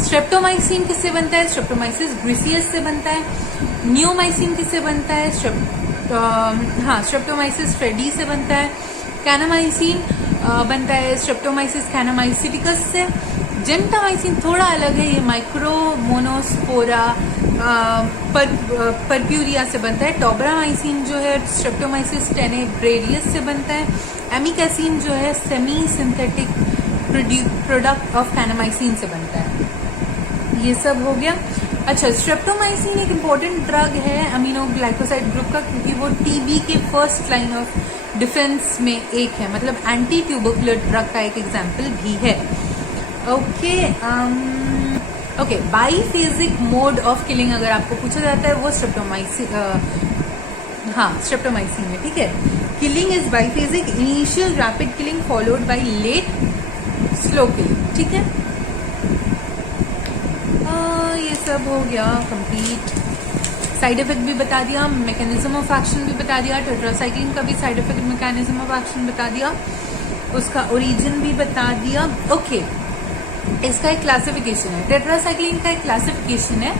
स्ट्रेप्टोमाइसिन किससे बनता है? स्ट्रेप्टोमाइसिस ग्रिसियस से बनता है। नियोमाइसिन किससे बनता है? स्ट्रेप्टोमाइसिस फ्रेडी से बनता है। कैनामाइसिन बनता है स्ट्रेप्टोमाइसिस कैनामाइसिटिकस से। जेंटामाइसिन थोड़ा अलग है, ये माइक्रोमोनोस्पोरा परप्यूरिया से बनता है। टोब्रामाइसिन जो है स्ट्रेप्टोमाइसिस टेनेब्रेरियस से बनता है। एमिकैसिन जो है semi synthetic product of kanamycin से बनता है। ये सब हो गया। अच्छा, स्ट्रेप्टोमाइसिन एक इम्पॉर्टेंट ड्रग है अमीनोग्लाइकोसाइड ग्रुप का, क्योंकि वो टीबी के फर्स्ट लाइन ऑफ डिफेंस में एक है, मतलब एंटी ट्यूबरकुलर ड्रग का एक एग्जाम्पल भी है। Okay, biphasic mode of killing अगर आपको पूछा जाता है वो स्ट्रेप्टोमाइसिन है, ठीक है। Killing is biphasic, initial rapid killing followed by late slow killing, ठीक है। ये सब हो गया कंप्लीट। साइड इफेक्ट भी बता दिया, मैकेनिज्म ऑफ एक्शन भी बता दिया, टेट्रासाइक्लिन का भी side effect mechanism of action बता दिया, उसका ओरिजिन भी बता दिया। ओके, इसका एक क्लासिफिकेशन है, टेट्रासाइक्लिन का एक क्लासिफिकेशन है,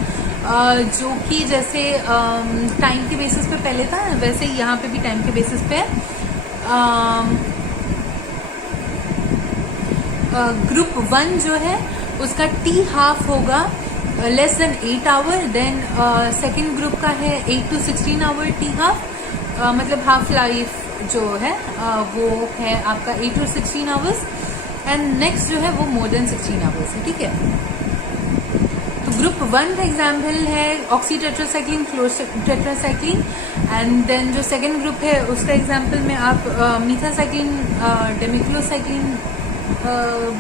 जो कि जैसे टाइम के बेसिस पे पहले था, वैसे ही यहाँ पे भी टाइम के बेसिस पे है। ग्रुप 1 जो है उसका T हाफ होगा less than 8 hour, then second group का है 8 to 16 आवर T हाफ, मतलब हाफ लाइफ जो है वो है आपका 8 to 16 आवर्स। एंड नेक्स्ट जो है वो मोर देन 16 आवर्स है, ठीक है। तो ग्रुप 1 का एग्जाम्पल है oxy tetracycline, tetracycline, and then जो सेकेंड ग्रुप है उसका एग्जाम्पल में आप मीथासाइक्लिन, डेमिक्लोसाइक्लिन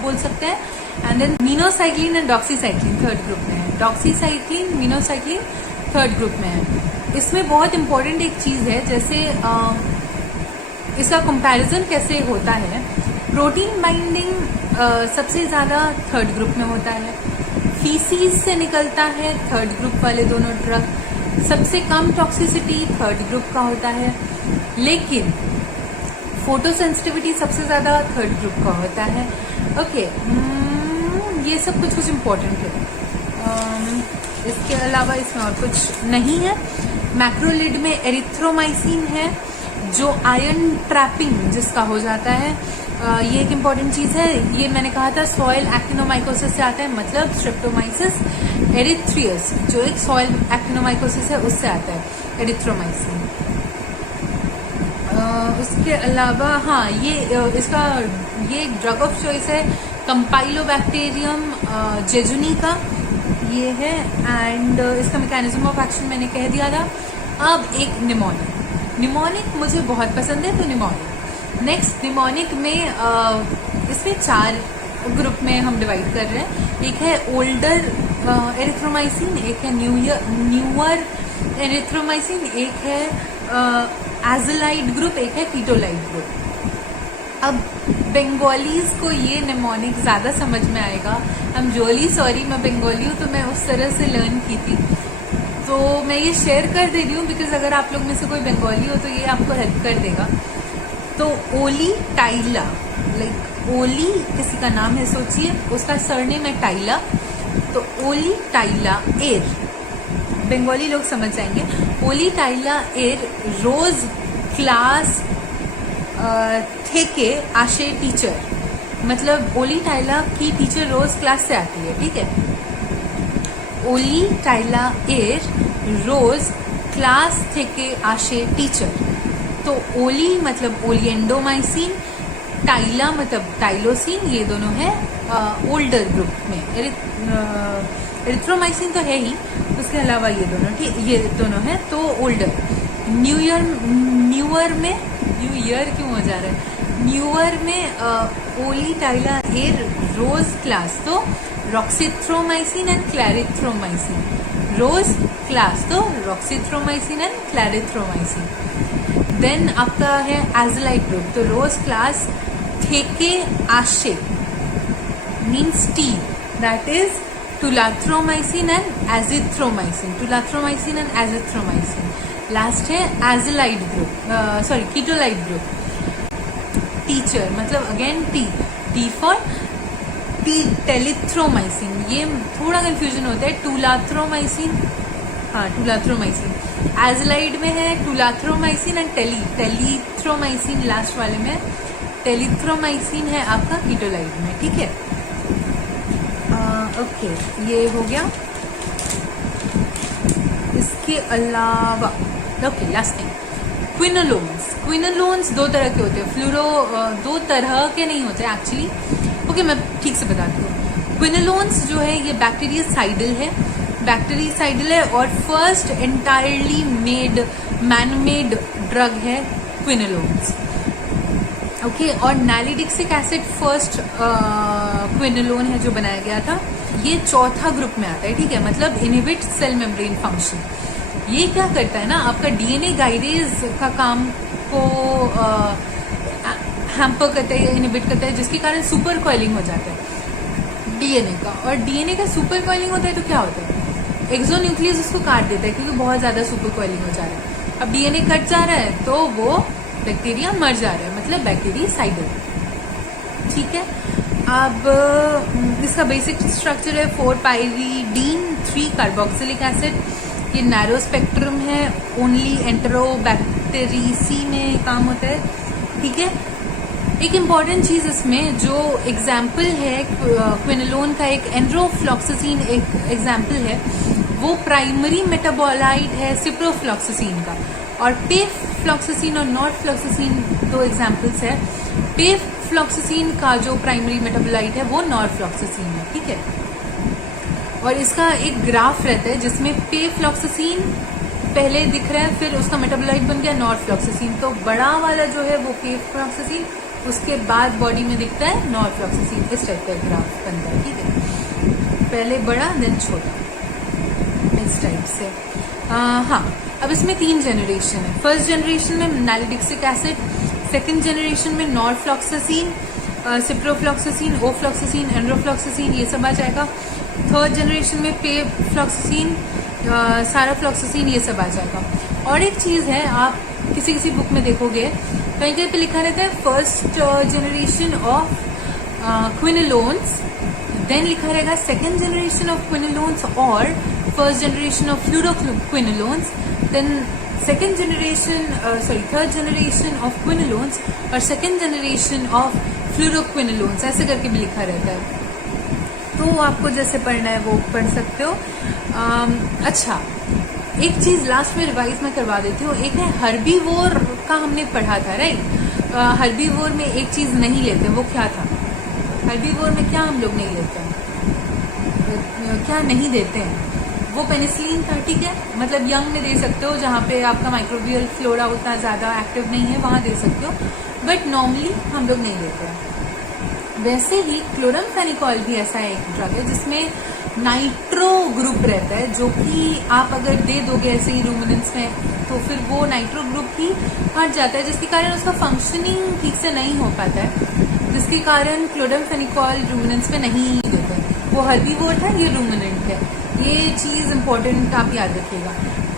बोल सकते हैं, and then minocycline and doxycycline third group में है। डॉक्सीसाइक्लिन, मीनोसाइक्लिन थर्ड ग्रुप में है। इसमें बहुत इंपॉर्टेंट एक चीज़ है, जैसे इसका कंपैरिजन कैसे होता है। प्रोटीन बाइंडिंग सबसे ज़्यादा थर्ड ग्रुप में होता है, फीसीज से निकलता है थर्ड ग्रुप वाले दोनों ड्रग। सबसे कम टॉक्सिसिटी थर्ड ग्रुप का होता है, लेकिन फोटोसेंसिटिविटी सबसे ज़्यादा थर्ड ग्रुप का होता है। ओके, ये सब कुछ इम्पोर्टेंट है। इसके अलावा इसमें और कुछ नहीं है। मैक्रोलिड में एरिथ्रोमाइसिन है जो आयरन ट्रैपिंग जिसका हो जाता है। ये एक इम्पॉर्टेंट चीज़ है। ये मैंने कहा था सॉइल एक्टिनोमाइकोसिस से आता है, मतलब स्ट्रेप्टोमाइसिस एरिथ्रियस जो एक सॉइल एक्टिनोमाइकोसिस है उससे आता है एरिथ्रोमाइसिन। उसके अलावा हाँ, ये एक ड्रग ऑफ चॉइस है कंपाइलोबैक्टीरियम जेजुनी का, ये है। एंड इसका मैकेनिज्म ऑफ एक्शन मैंने कह दिया था। अब एक निमोनिक मुझे बहुत पसंद है, तो निमोनिक। नेक्स्ट निमोनिक में इसमें 4 ग्रुप में हम डिवाइड कर रहे हैं। एक है ओल्डर एरिथ्रोमाइसिन, एक है न्यूअर एरिथ्रोमाइसिन, एक है एजोलाइड ग्रुप, एक है कीटोलाइड ग्रुप। अब बंगालीज को ये निमोनिक ज़्यादा समझ में आएगा। आई एम रियली सॉरी, मैं बंगाली हूँ तो मैं उस तरह से लर्न की थी, तो मैं ये शेयर कर दे रही हूँ बिकॉज अगर आप लोग में से कोई बंगाली हो तो ये आपको हेल्प कर देगा। तो ओली टाइला, लाइक ओली किसी का नाम है, सोचिए उसका सरनेम है टाइला, तो ओली टाइला एर, बंगाली लोग समझ जाएंगे। ओली टाइला एर रोज क्लास थे आशे टीचर, मतलब ओली टाइला की टीचर रोज क्लास से आती है, ठीक है। ओली टाइला एर रोज क्लास थे आशे टीचर, तो ओली मतलब ओलिएंडोमाइसिन, टाइला मतलब टाइलोसिन, ये दोनों है ओल्डर ग्रुप में। एरिथ्रोमाइसिन तो है ही, उसके अलावा ये दोनों, ठीक, ये दोनों है तो ओल्डर। न्यूअर में ओली टाइला एर रोज क्लास तो रॉक्सिथ्रोमाइसिन एंड क्लैरिथ्रोमाइसिन, रोज क्लास तो रॉक्सिथ्रोमाइसिन एंड क्लैरिथ्रोमाइसिन। देन आपका है एजोलाइड ग्रुप, तो रोज क्लास थेके आशे means T, that is tulathromycin and azithromycin, tulathromycin and azithromycin. Last है azalide group, sorry ketolide group. Teacher मतलब अगेन टी फॉर टेलिथ्रोमाइसिन, ये थोड़ा कंफ्यूजन होता है, टुलाथ्रोमाइसिन, हाँ टुलाथ्रोमाइसिन। एजोलाइड में है टुलाथ्रोमाइसिन एंड टेलिथ्रोमाइसिन, लास्ट वाले में टेलिथ्रोमाइसिन है आपका कीटोलाइड में, ठीक है। ओके, ये हो गया। इसके अलावा ओके, लास्ट थिंग क्विनोलोन्स 2 तरह के होते हैं, 2 तरह के नहीं होते एक्चुअली। ओके, मैं ठीक से बताती हूँ। क्विनोलोन्स जो है ये बैक्टीरियासाइडल है और first entirely man made drug है क्विनोलोन्स। ओके, और नालिडिक्सिक एसिड फर्स्ट क्विनोलोन है जो बनाया गया था, ये 4था ग्रुप में आता है, ठीक है, मतलब इनहिबिट सेल मेम्ब्रेन फंक्शन। ये क्या करता है ना, आपका डीएनए गाइडेज का काम को हैम्पर करता है या इनहिबिट करता है, जिसके कारण सुपर कॉइलिंग हो जाता है डीएनए का। और डीएनए का सुपर कॉइलिंग होता है तो क्या होता है, एक्सोन्यूक्लियस उसको काट देता है क्योंकि बहुत ज़्यादा सुपर कॉइलिंग हो जा रहा है। अब डीएनए कट जा रहा है तो वो बैक्टीरिया मर जा रहा है, मतलब बैक्टीरियासाइडल, ठीक है। अब इसका बेसिक स्ट्रक्चर है 4-पाइरीडीन 3 कार्बोक्सिलिक एसिड। ये नैरो स्पेक्ट्रम है, ओनली एंटेरोबैक्टेरिसी में काम होता है, ठीक है। एक इम्पॉर्टेंट चीज़ इसमें जो एग्जाम्पल है क्विनोलोन का, एक एंड्रोफ्लॉक्सासिन एक एग्जाम्पल है, वो प्राइमरी मेटाबोलाइट है सिप्रोफ्लॉक्सासिन का। और पेफ्लॉक्सासिन और नॉरफ्लॉक्सासिन दो एग्जाम्पल्स है। पेफ्लॉक्सासिन का जो प्राइमरी मेटाबोलाइट है वो नॉरफ्लॉक्सासिन है, ठीक है। और इसका एक ग्राफ रहता है जिसमें पेफ्लॉक्सासिन पहले दिख रहा है, फिर उसका मेटाबोलाइट बन गया नॉरफ्लॉक्सासिन, तो बड़ा वाला जो है वो पेफ्लॉक्सासिन, उसके बाद बॉडी में दिखता है नॉरफ्लॉक्सासिन। इस टाइप का ग्राफ बनता है, ठीक है, पहले बड़ा देन छोटा, इस टाइप से। हाँ, अब इसमें 3 जनरेशन है। फर्स्ट जनरेशन में नालिडिक्सिक एसिड, सेकेंड जनरेशन में नॉरफ्लॉक्सासिन, सिप्रोफ्लॉक्सासिन, ओफ्लॉक्सासिन, एंड्रोफ्लॉक्सासिन, ये सब आ जाएगा। थर्ड जनरेशन में पेफ्लॉक्सासिन, साराफ्लॉक्सासिन, ये सब आ जाएगा। और एक चीज़ है, आप किसी बुक में देखोगे कहीं कहीं पे लिखा रहता है first generation of quinolones, then लिखा रहेगा सेकेंड जनरेशन ऑफ क्विनोलोन्स और first generation of fluoroquinolones, then second generation third generation of quinolones और सेकेंड जनरेशन ऑफ फ्लूरोक्विनोलोन्स, ऐसे करके भी लिखा रहता है। तो आपको जैसे पढ़ना है वो पढ़ सकते हो। अच्छा, एक चीज लास्ट में रिवाइज में करवा देती हूँ। एक है हर्बीवोर का हमने पढ़ा था, राइट। हर्बीवोर में एक चीज नहीं लेते, वो क्या था? हर्बीवोर में क्या हम लोग नहीं लेते हैं, क्या नहीं देते हैं? वो पेनिसिलिन था, ठीक है। मतलब यंग में दे सकते हो, जहाँ पे आपका माइक्रोबियल फ्लोरा उतना ज्यादा एक्टिव नहीं है वहां दे सकते हो, बट नॉर्मली हम लोग नहीं लेते हैं। वैसे ही क्लोरामफेनिकॉल भी ऐसा एक ड्रग है जिसमें नाइट्रो ग्रुप रहता है, जो कि आप अगर दे दोगे ऐसे ही रूमिनेंट्स में तो फिर वो नाइट्रो ग्रुप ही हट जाता है, जिसके कारण उसका फंक्शनिंग ठीक से नहीं हो पाता है, जिसके कारण क्लोरामफेनिकॉल रूमिनेंट्स में नहीं देते। वो हर्बीवोर था, ये रूमिनेंट है, ये चीज इंपॉर्टेंट आप याद रखिएगा।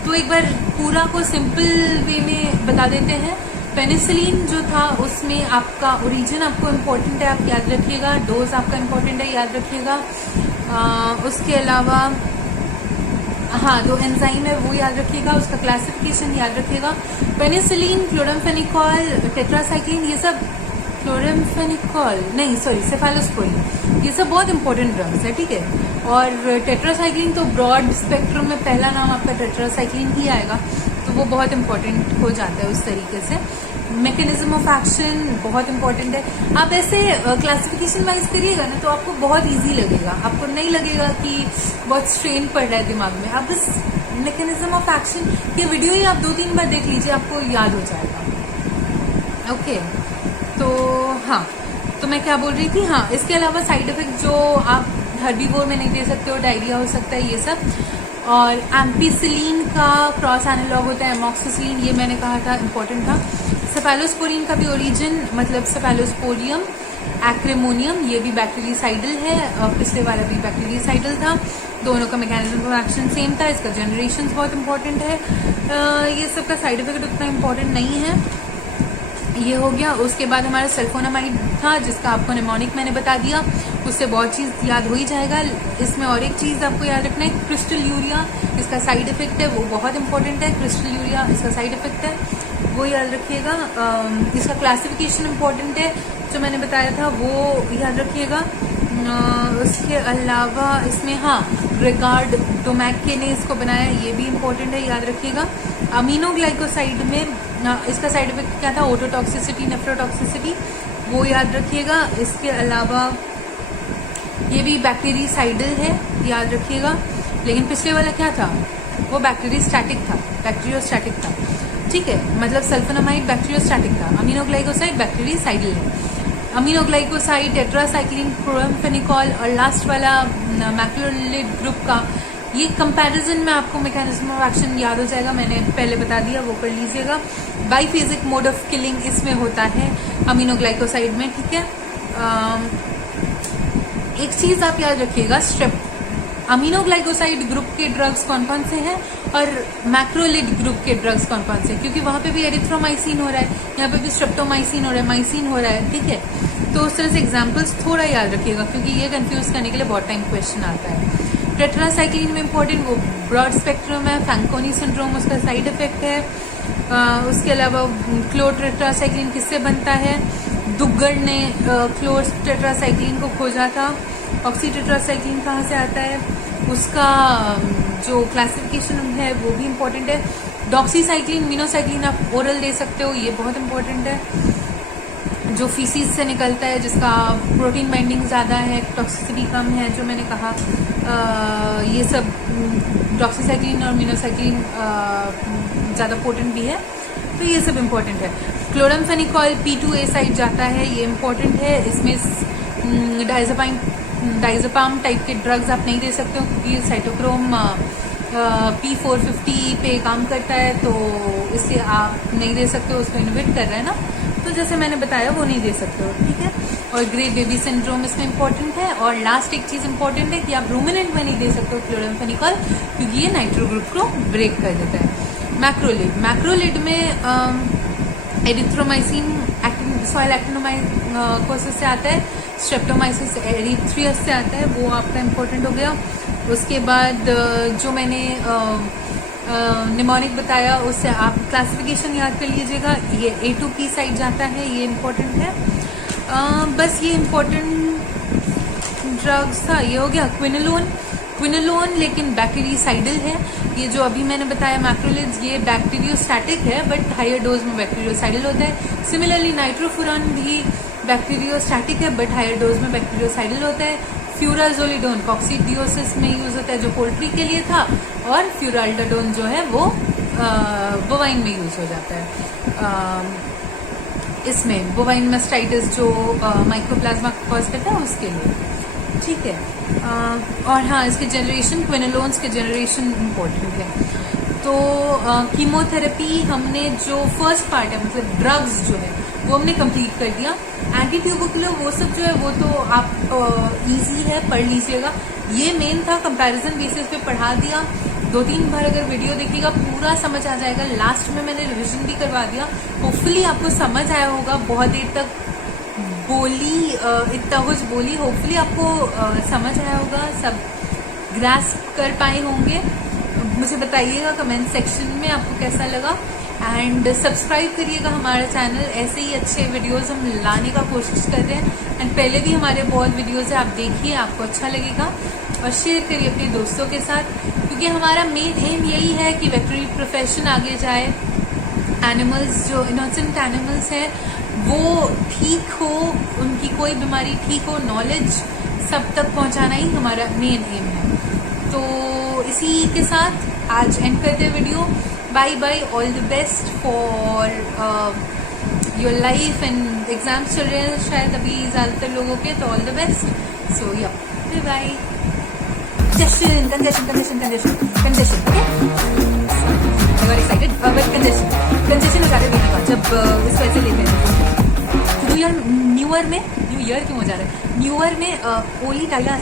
तो एक बार पूरा को सिंपल वे में बता देते हैं। पेनिसिलिन जो था उसमें आपका ओरिजिन आपको इम्पोर्टेंट है, आप याद रखिएगा। डोज आपका इम्पोर्टेंट है, याद रखिएगा। उसके अलावा हाँ, जो एंजाइम है वो याद रखिएगा, उसका क्लासिफिकेशन याद रखिएगा। पेनिसिलिन, क्लोरामफेनिकॉल, टेट्रासाइक्लिन, ये सब क्लोरामफेनिकॉल नहीं, सॉरी, सेफालोस्पोरिन, ये सब बहुत इंपॉर्टेंट ड्रग्स है, ठीक है। और टेट्रासाइक्लिन तो ब्रॉड स्पेक्ट्रम में पहला नाम आपका टेट्रासाइक्लिन ही आएगा, तो वो बहुत इंपॉर्टेंट हो जाता है उस तरीके से। मैकेनिज्म ऑफ एक्शन बहुत इंपॉर्टेंट है। आप ऐसे क्लासिफिकेशन वाइज करिएगा ना तो आपको बहुत इजी लगेगा, आपको नहीं लगेगा कि बहुत स्ट्रेन पड़ रहा है दिमाग में। आप बस मैकेनिज्म ऑफ एक्शन ये वीडियो ही आप 2-3 बार देख लीजिए, आपको याद हो जाएगा। ओके, तो हाँ, तो मैं क्या बोल रही थी, हाँ, इसके अलावा साइड इफेक्ट जो आप हर्बीवोर में नहीं दे सकते हो, डायरिया हो सकता है, ये सब। और एम्पिसिलिन का क्रॉस एनालॉग होता है एमॉक्सिसिलिन, ये मैंने कहा था, इंपॉर्टेंट था। सेफालोस्पोरिन का भी ओरिजिन मतलब सेफालोस्पोरियम एक्रेमोनियम, ये भी बैक्टीरियासाइडल है, पिछले वाला भी बैक्टीरियासाइडल था, दोनों का मैकेनिज्म ऑफ एक्शन सेम था। इसका जनरेशन बहुत इंपॉर्टेंट है। ये सब का साइड इफेक्ट उतना इंपॉर्टेंट नहीं है। ये हो गया। उसके बाद हमारा सल्फोनामाइड था जिसका आपको निमोनिक मैंने बता दिया, उससे बहुत चीज़ याद हो ही जाएगा। इसमें और एक चीज़ आपको याद रखना है, क्रिस्टल यूरिया, इसका साइड इफेक्ट है, वो बहुत इंपॉर्टेंट है। क्रिस्टल यूरिया इसका साइड इफेक्ट है, वो याद रखिएगा। इसका क्लासिफिकेशन इंपॉर्टेंट है, जो मैंने बताया था वो याद रखिएगा। उसके अलावा इसमें हाँ, रिगार्ड डोमैके ने इसको बनाया, ये भी इंपॉर्टेंट है, याद रखिएगा। अमीनोग्लाइकोसाइड में इसका साइड इफेक्ट क्या था, ओटोटॉक्सिसिटी, नेफ्रोटॉक्सिसिटी, वो याद रखिएगा। इसके अलावा ये भी बैक्टीरियासाइडल है, याद रखिएगा। लेकिन पिछले वाला क्या था, वो बैक्टीरियोस्टैटिक था, बैक्टीरियोस्टैटिक था, ठीक है। मतलब सल्फोनामाइड बैक्टीरियोस्टैटिक था, अमीनोग्लाइकोसाइड बैक्टीरियासाइडल है। अमीनोग्लाइकोसाइड, टेट्रासाइक्लिन, क्लोरामफेनिकॉल और लास्ट वाला मैक्रोलिड ग्रुप का ये कंपैरिजन में आपको मैकेनिज्म ऑफ एक्शन याद हो जाएगा, मैंने पहले बता दिया, वो कर लीजिएगा। बाइफेजिक मोड ऑफ किलिंग इसमें होता है अमीनोग्लाइकोसाइड में, ठीक है। एक चीज आप याद रखिएगा, स्ट्रेप अमीनोग्लाइकोसाइड ग्रुप के ड्रग्स कौन कौन से हैं और मैक्रोलिड ग्रुप के ड्रग्स कौन कौन से हैं, क्योंकि वहां पे भी एरिथ्रोमाइसिन हो रहा है, यहाँ पे भी स्ट्रेप्टोमाइसिन हो रहा है, माइसिन हो रहा है, ठीक है। तो उस तरह से एग्जाम्पल्स थोड़ा याद रखिएगा, क्योंकि ये कंफ्यूज करने के लिए बहुत टाइम क्वेश्चन आता है। टेट्रासाइक्लिन में इंपॉर्टेंट वो ब्रॉड स्पेक्ट्रम है, फैंकोनी सिंड्रोम उसका साइड इफेक्ट है। उसके अलावा क्लोर टेट्रासाइक्लिन किससे बनता है, दुग्गड़ ने क्लोर टेट्रासाइक्लिन को खोजा था। ऑक्सी टेट्रासाइक्लिन कहाँ से आता है, उसका जो क्लासिफिकेशन है वो भी इम्पोर्टेंट है। डॉक्सीसाइक्लिन, मिनोसाइक्लिन आप ओरल दे सकते हो, ये बहुत इंपॉर्टेंट है। जो फीसिस से निकलता है, जिसका प्रोटीन बाइंडिंग ज़्यादा है, टॉक्सिसिटी कम है, जो मैंने कहा ये सब डॉक्सीसाइक्लिन और मिनोसाइक्लिन ज़्यादा पोटेंट भी है, तो ये सब इम्पोर्टेंट है। क्लोरामफेनिकॉल P2A साइड जाता है, ये इम्पोर्टेंट है। इसमें डाइज़ेपाम टाइप के ड्रग्स आप नहीं दे सकते हो, क्योंकि साइटोक्रोम P450 पे काम करता है, तो इसलिए आप नहीं दे सकते हो, उसको इनहिबिट कर रहा है ना, तो जैसे मैंने बताया वो नहीं दे सकते हो, ठीक है। और ग्रे बेबी सिंड्रोम इसमें इंपॉर्टेंट है। और लास्ट एक चीज़ इंपॉर्टेंट है कि आप रूमिनेंट में नहीं दे सकते हो क्लोरामफेनिकॉल, क्योंकि ये नाइट्रो ग्रुप को ब्रेक कर देता है। मैक्रोलिड में एरिथ्रोमाइसिन सॉइल एक्टिनोमाइकोसिस से आता है, स्ट्रेप्टोमाइसिस एरिथ्रियस से आता है, वो आपका इम्पोर्टेंट हो गया। उसके बाद जो मैंने निमोनिक बताया, उससे आप क्लासिफिकेशन याद कर लीजिएगा, ये A2P साइड जाता है, ये इम्पोर्टेंट है। बस ये इम्पोर्टेंट ड्रग्स था, ये हो गया। क्विनोलोन लेकिन बैक्टीरियासाइडल है, ये जो अभी मैंने बताया मैक्रोलिड्स, ये बैक्टीरियोस्टैटिक है, बट हायर डोज में बैक्टीरियोसाइडल होता है। सिमिलरली नाइट्रोफुरान भी बैक्टीरियोस्टैटिक है, बट हायर डोज में बैक्टीरियोसाइडल होता है। फ्यूराजोलिडोन कॉक्सीडियोसिस में यूज होता है, जो पोल्ट्री के लिए था, और फ्यूराल्डाडोन जो है वो बोवाइन में यूज हो जाता है। इसमें बोवाइन मास्टाइटिस जो माइकोप्लाज्मा कॉज करता है उसके लिए, ठीक है। और हाँ, इसके जनरेशन, क्विनोलोन्स के जनरेशन इम्पोर्टेंट है। तो कीमोथेरेपी हमने जो फर्स्ट पार्ट है, मतलब ड्रग्स जो है वो हमने कंप्लीट कर दिया। एंटी ट्यूबरकुलर वो सब जो है वो तो आप इजी है, पढ़ लीजिएगा। ये मेन था, कंपैरिजन बेसिस पे पढ़ा दिया। 2-3 बार अगर वीडियो देखिएगा पूरा समझ आ जाएगा। लास्ट में मैंने रिविजन भी करवा दिया, होपफुली आपको समझ आया होगा। बहुत देर तक बोली, इतना कुछ बोली, होपफुली आपको समझ आया होगा, सब ग्रास्प कर पाए होंगे। मुझे बताइएगा कमेंट सेक्शन में आपको कैसा लगा, एंड सब्सक्राइब करिएगा हमारा चैनल। ऐसे ही अच्छे वीडियोस हम लाने का कोशिश कर रहे हैं, एंड पहले भी हमारे बहुत वीडियोस है, आप देखिए, आपको अच्छा लगेगा। और शेयर करिए अपने दोस्तों के साथ, क्योंकि हमारा मेन एम यही है कि वेटरनरी प्रोफेशन आगे जाए, एनिमल्स जो इनोसेंट एनिमल्स हैं वो ठीक हो, उनकी कोई बीमारी ठीक हो, नॉलेज सब तक पहुंचाना ही हमारा मेन एम है। तो इसी के साथ आज एंड करते हैं video. Bye bye, all the best for your life and exams चल रहे हैं शायद अभी ज़्यादातर लोगों के, तो ऑल द बेस्ट। सो या bye bye. Congestion okay, I got excited, but congestion हो जाता है बीच में जब इस वजह से लेते हैं। न्यू ईयर में न्यू ईयर क्यों हो जा रहा है, न्यू ईयर में ओली टाइला